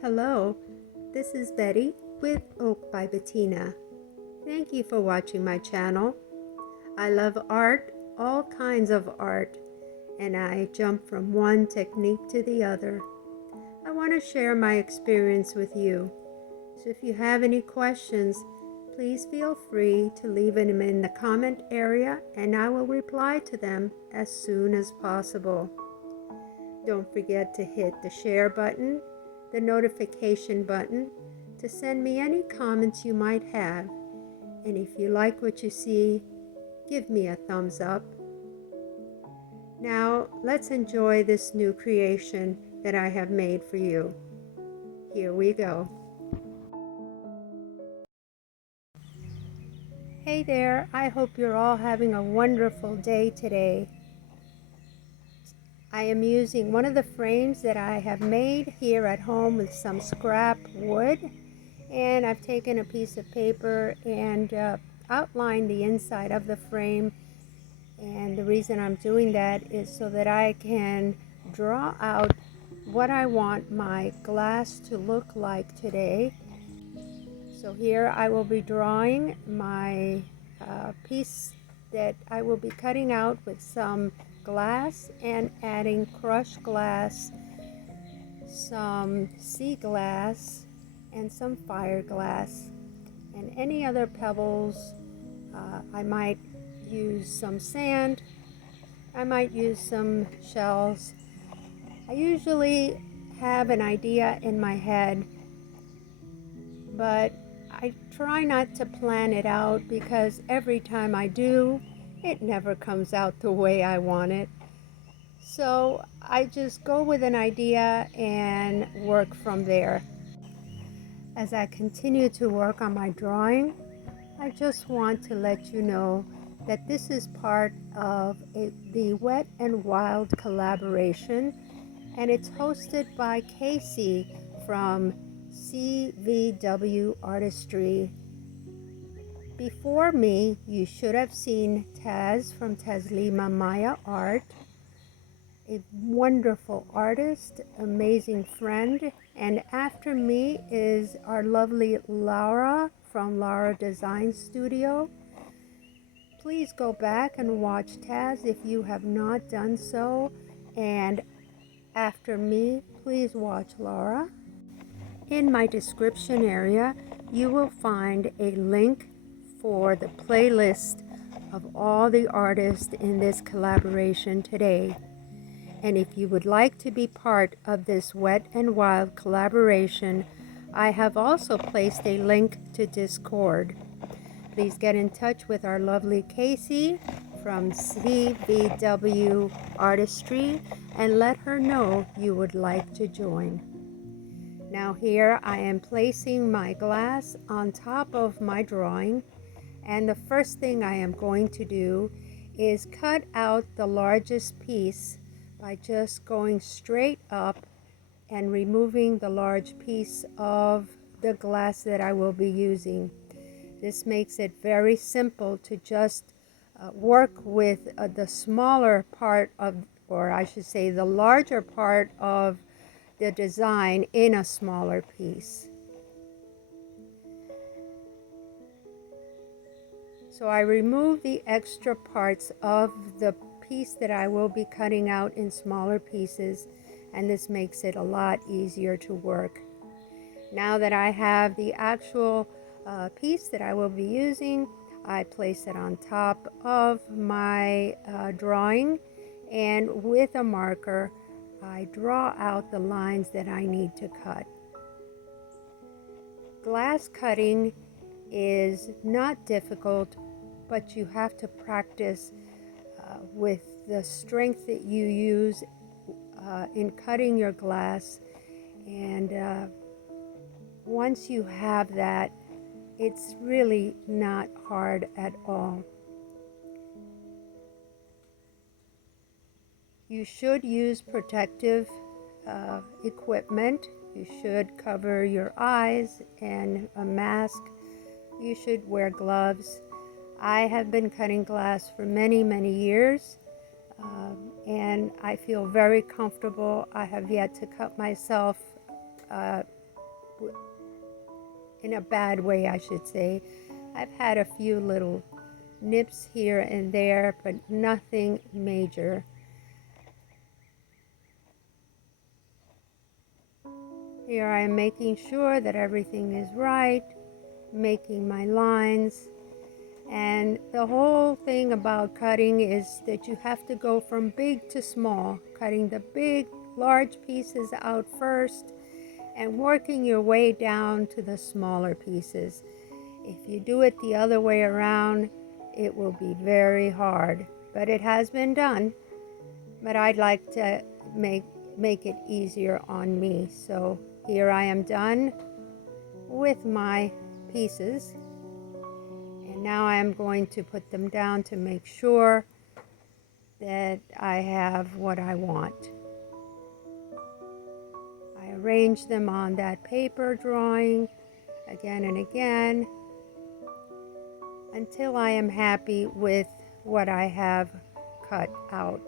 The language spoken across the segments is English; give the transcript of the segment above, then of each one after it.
Hello, this is Betty with Oak by Betina. Thank you for watching my channel. I love art, all kinds of art, and I jump from one technique to the other. I want to share my experience with you. So if you have any questions, please feel free to leave them in the comment area and I will reply to them as soon as possible. Don't forget to hit the share button, the notification button, to send me any comments you might have. And if you like what you see, give me a thumbs up. Now, let's enjoy this new creation that I have made for you. Here we go. Hey there, I hope you're all having a wonderful day today. I am using one of the frames that I have made here at home with some scrap wood, and I've taken a piece of paper and outlined the inside of the frame. And the reason I'm doing that is so that I can draw out what I want my glass to look like today. So here I will be drawing my piece that I will be cutting out with some glass and adding crushed glass, some sea glass, and some fire glass, and any other pebbles. I might use some sand, I might use some shells. I usually have an idea in my head, but I try not to plan it out because every time I do, it never comes out the way I want it. So I just go with an idea and work from there. As I continue to work on my drawing, I just want to let you know that this is part of the Wet and Wild collaboration, and it's hosted by Casey from CVW Artistry. Before me, you should have seen Taz from Tazlima Maya Art, a wonderful artist, amazing friend. And after me is our lovely Laura from Laura Design Studio. Please go back and watch Taz if you have not done so. And after me, please watch Laura. In my description area, you will find a link for the playlist of all the artists in this collaboration today. And if you would like to be part of this Wet and Wild collaboration, I have also placed a link to Discord. Please get in touch with our lovely Casey from CVW Artistry and let her know you would like to join. Now here I am placing my glass on top of my drawing, and the first thing I am going to do is cut out the largest piece by just going straight up and removing the large piece of the glass that I will be using. This makes it very simple to just work with the smaller part of, or I should say the larger part of the design in a smaller piece. So I remove the extra parts of the piece that I will be cutting out in smaller pieces, and this makes it a lot easier to work. Now that I have the actual piece that I will be using, I place it on top of my drawing, and with a marker I draw out the lines that I need to cut. Glass cutting is not difficult, but you have to practice with the strength that you use in cutting your glass, and once you have that, it's really not hard at all. You should use protective equipment. You should cover your eyes and a mask. You should wear gloves. I have been cutting glass for many years, and I feel very comfortable. I have yet to cut myself in a bad way, I should say. I've had a few little nips here and there, but nothing major. Here I am making sure that everything is right, making my lines. And the whole thing about cutting is that you have to go from big to small, cutting the big, large pieces out first and working your way down to the smaller pieces. If you do it the other way around, it will be very hard, but it has been done. But I'd like to make it easier on me. So here I am done with my pieces. And now I am going to put them down to make sure that I have what I want. I arrange them on that paper drawing again and again until I am happy with what I have cut out.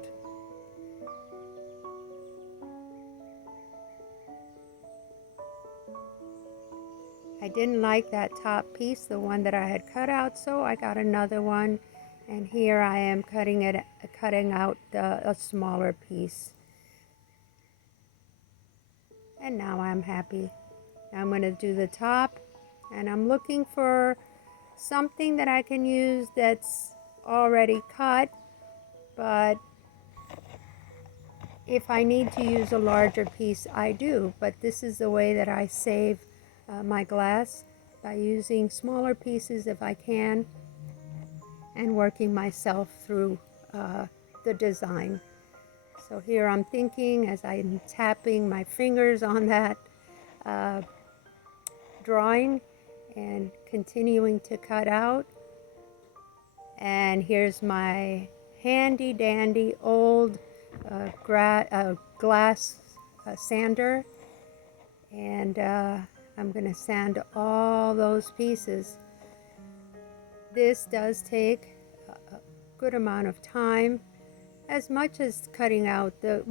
I didn't like that top piece, the one that I had cut out, so I got another one, and here I am cutting out a smaller piece. And now I'm happy. Now I'm going to do the top, and I'm looking for something that I can use that's already cut, but if I need to use a larger piece, I do. But this is the way that I save my glass, by using smaller pieces if I can and working myself through the design. So here I'm thinking as I'm tapping my fingers on that drawing and continuing to cut out. And here's my handy dandy old glass sander, and I'm going to sand all those pieces. This does take a good amount of time, as much as cutting out the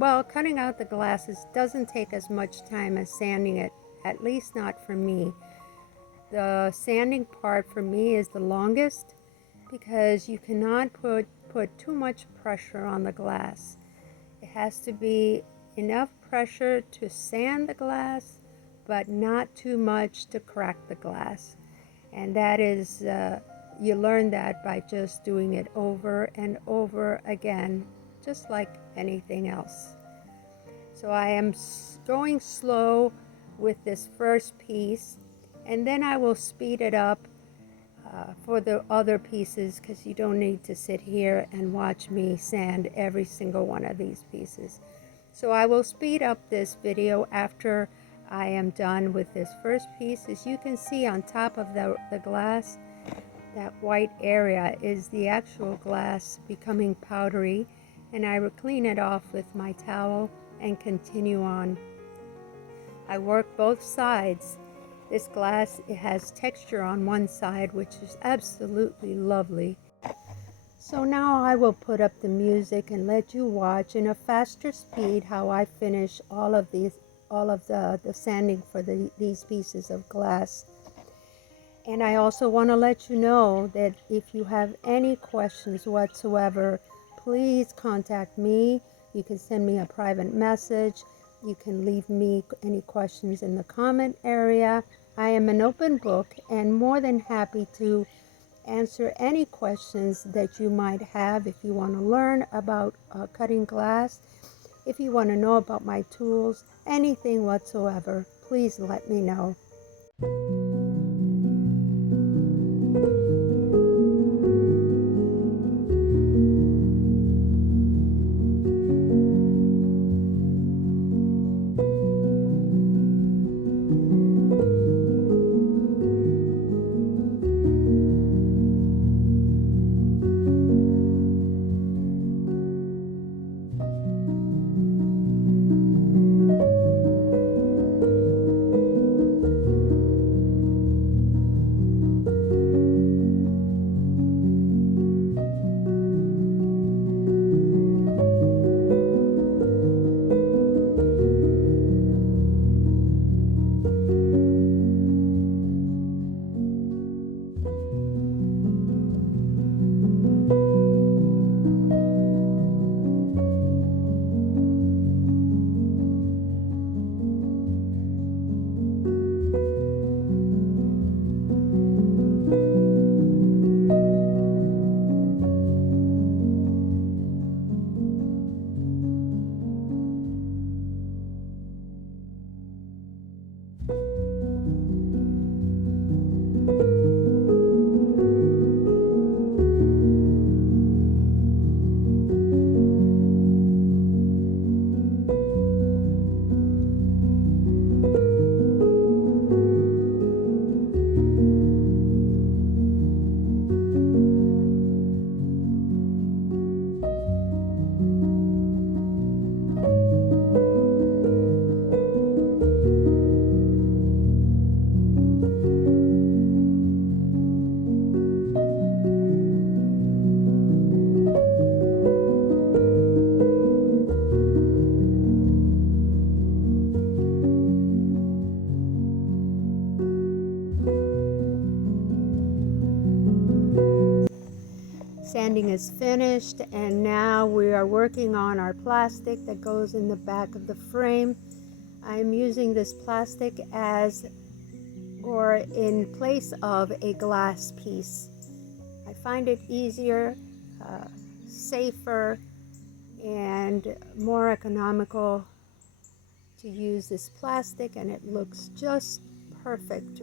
glasses doesn't take as much time as sanding it, at least not for me. The sanding part for me is the longest because you cannot put too much pressure on the glass. It has to be enough pressure to sand the glass, but not too much to crack the glass. And that is, you learn that by just doing it over and over again, just like anything else. So I am going slow with this first piece, and then I will speed it up for the other pieces, because you don't need to sit here and watch me sand every single one of these pieces. So I will speed up this video after I am done with this first piece. As you can see on top of the glass, that white area is the actual glass becoming powdery, and I will clean it off with my towel and continue on. I work both sides. This glass, it has texture on one side, which is absolutely lovely. So now I will put up the music and let you watch in a faster speed how I finish all of the sanding for these pieces of glass. And I also want to let you know that if you have any questions whatsoever, please contact me. You can send me a private message. You can leave me any questions in the comment area. I am an open book and more than happy to answer any questions that you might have. If you want to learn about cutting glass, if you want to know about my tools, anything whatsoever, please let me know. Sanding is finished, and now we are working on our plastic that goes in the back of the frame. I'm using this plastic as or in place of a glass piece. I find it easier, safer, and more economical to use this plastic, and it looks just perfect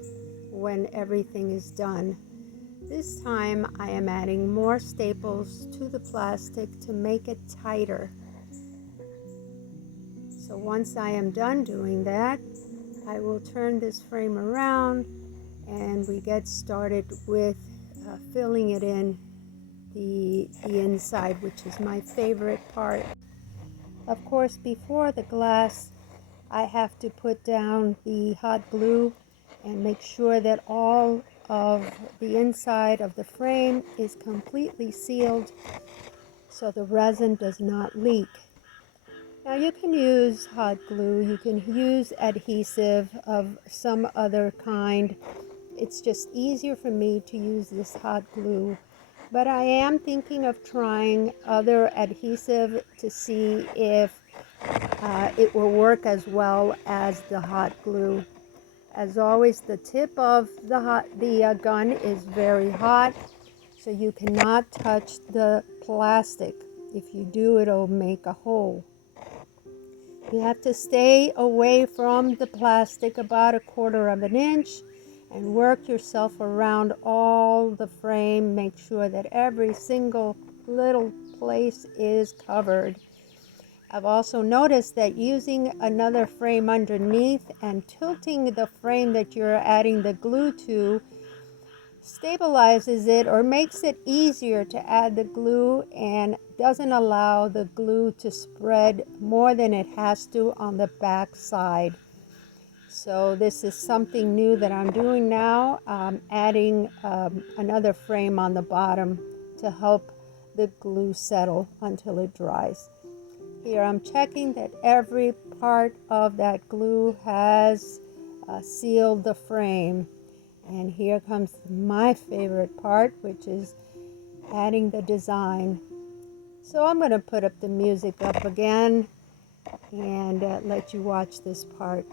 when everything is done. This time I am adding more staples to the plastic to make it tighter. So once I am done doing that, I will turn this frame around and we get started with filling it in the inside, which is my favorite part. Of course, before the glass, I have to put down the hot glue and make sure that all of the inside of the frame is completely sealed so the resin does not leak. Now you can use hot glue, you can use adhesive of some other kind. It's just easier for me to use this hot glue. But I am thinking of trying other adhesive to see if it will work as well as the hot glue. As always, the tip of the gun is very hot, so you cannot touch the plastic. If you do, it'll make a hole. You have to stay away from the plastic about 1/4 of an inch and work yourself around all the frame. Make sure that every single little place is covered. I've also noticed that using another frame underneath and tilting the frame that you're adding the glue to stabilizes it or makes it easier to add the glue and doesn't allow the glue to spread more than it has to on the back side. So this is something new that I'm doing now, adding another frame on the bottom to help the glue settle until it dries. Here I'm checking that every part of that glue has sealed the frame. And here comes my favorite part, which is adding the design. So I'm going to put up the music up again and let you watch this part.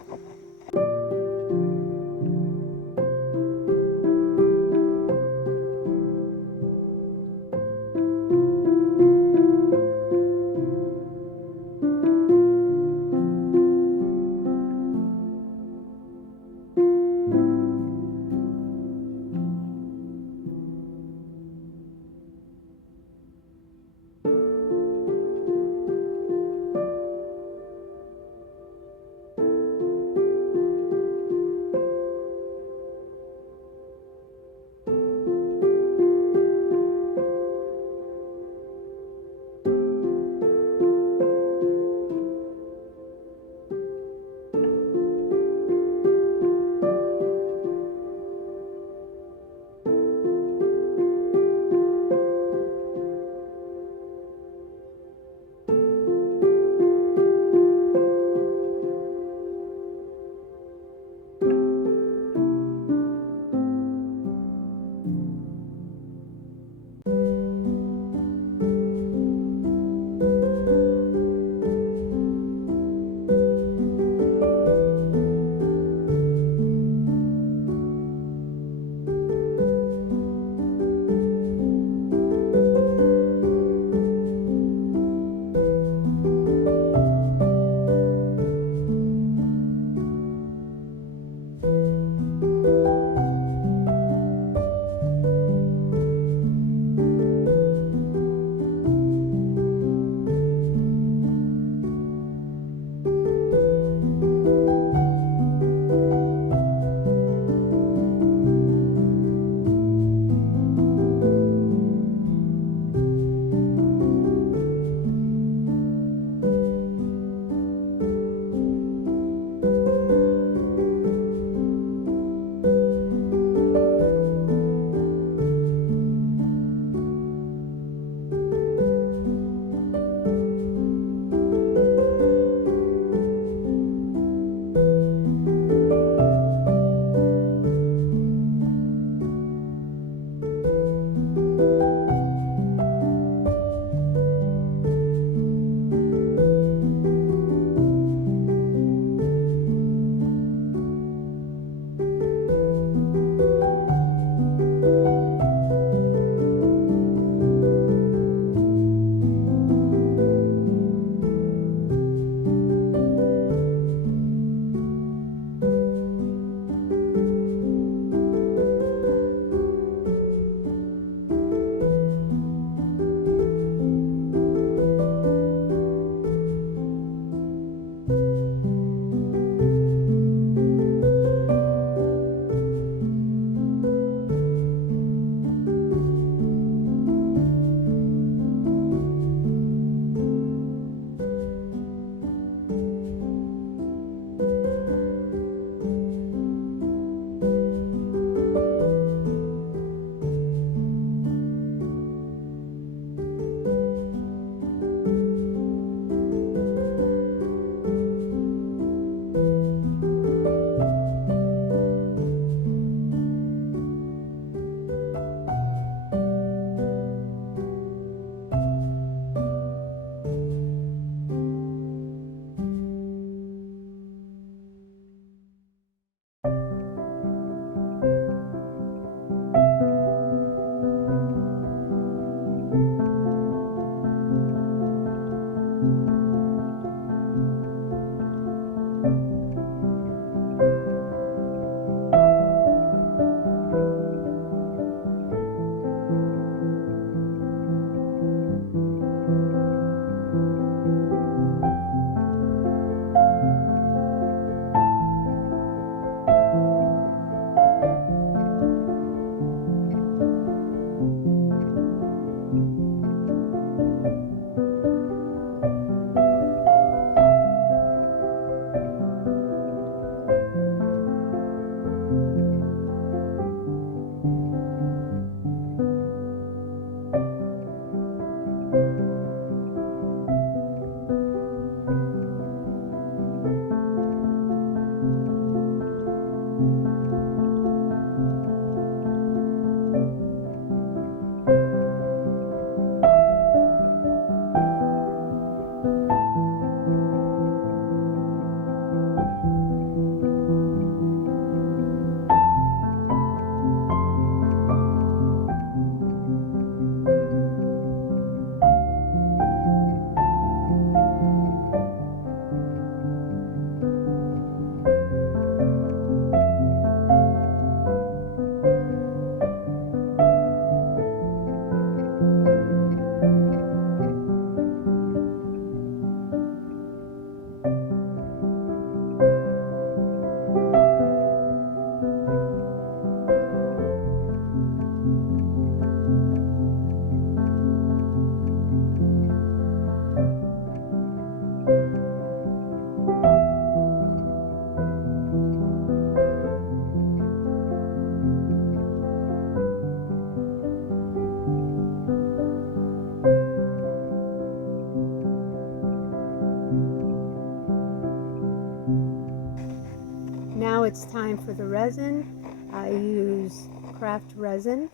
Now it's time for the resin. I use craft resin,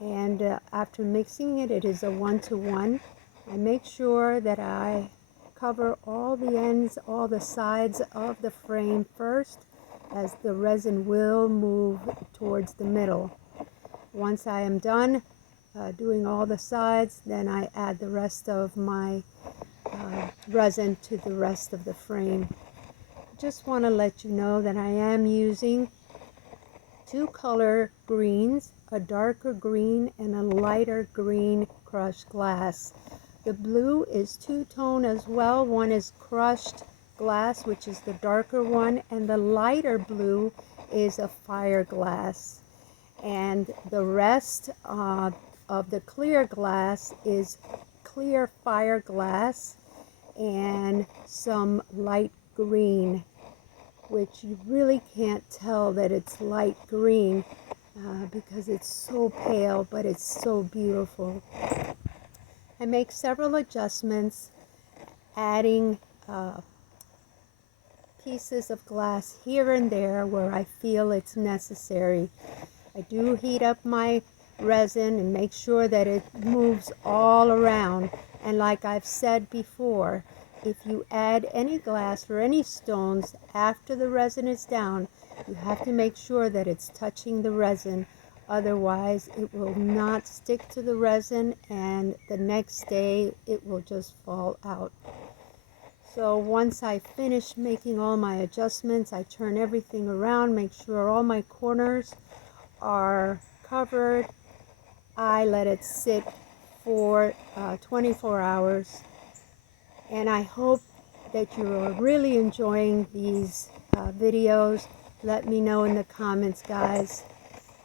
and after mixing it, it is a 1-to-1. I make sure that I cover all the ends, all the sides of the frame first, as the resin will move towards the middle. Once I am done doing all the sides, then I add the rest of my resin to the rest of the frame. Just want to let you know that I am using 2 color greens, a darker green and a lighter green crushed glass. The blue is two-tone as well. One is crushed glass, which is the darker one, and the lighter blue is a fire glass. And the rest of the clear glass is clear fire glass and some light green, which you really can't tell that it's light green because it's so pale, but it's so beautiful. I make several adjustments, adding pieces of glass here and there where I feel it's necessary. I do heat up my resin and make sure that it moves all around. And like I've said before, if you add any glass or any stones after the resin is down, you have to make sure that it's touching the resin. Otherwise, it will not stick to the resin, and the next day it will just fall out. So once I finish making all my adjustments, I turn everything around, make sure all my corners are covered. I let it sit for 24 hours. And I hope that you are really enjoying these videos. Let me know in the comments, guys.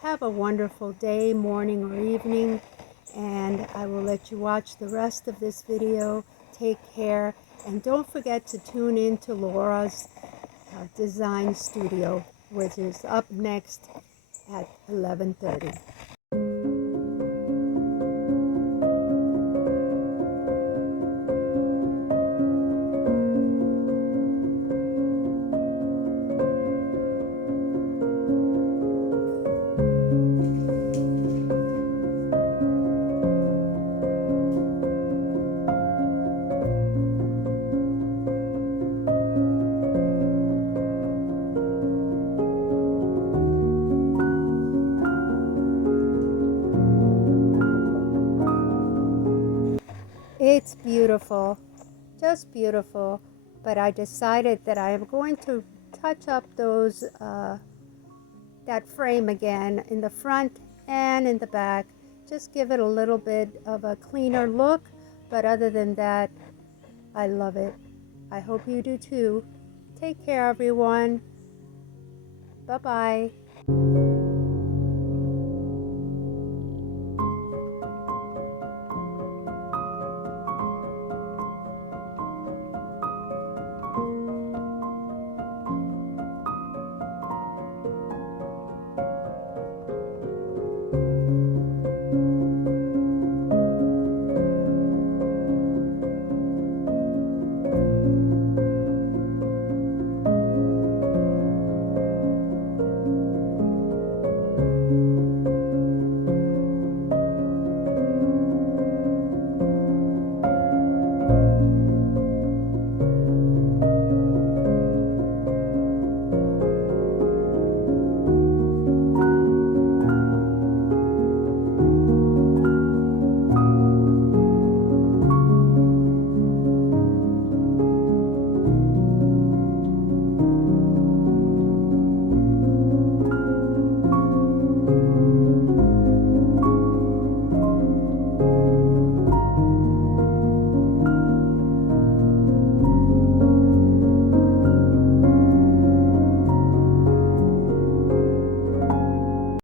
Have a wonderful day, morning, or evening, and I will let you watch the rest of this video. Take care, and don't forget to tune in to Laura's Design Studio, which is up next at 11:30. It's beautiful, just beautiful, but I decided that I am going to touch up those that frame again in the front and in the back. Just give it a little bit of a cleaner look, but other than that, I love it. I hope you do too. Take care, everyone. Bye-bye.